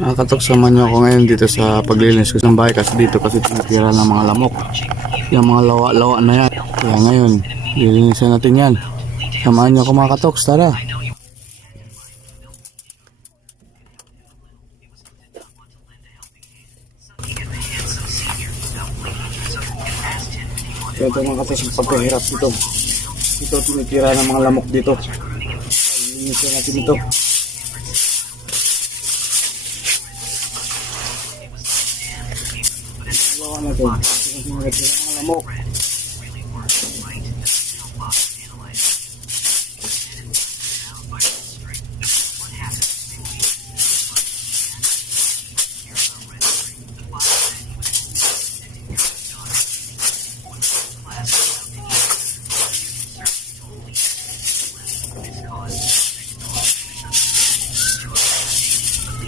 Nakakatok, samahan nyo ako ngayon dito sa paglilinis ko ng bahay kasi dito kasi tinitira ng mga lamok. Yung mga lawa-lawa na yan. Kaya ngayon, lilinisan natin yan. Samahan nyo ako mga katoks, tara. Ito mga katoks, yung pagkahirap dito. Ito tinitira ng mga lamok dito. Lilinisan natin ito. Lawa na ito. Tinitira ng mga lamok.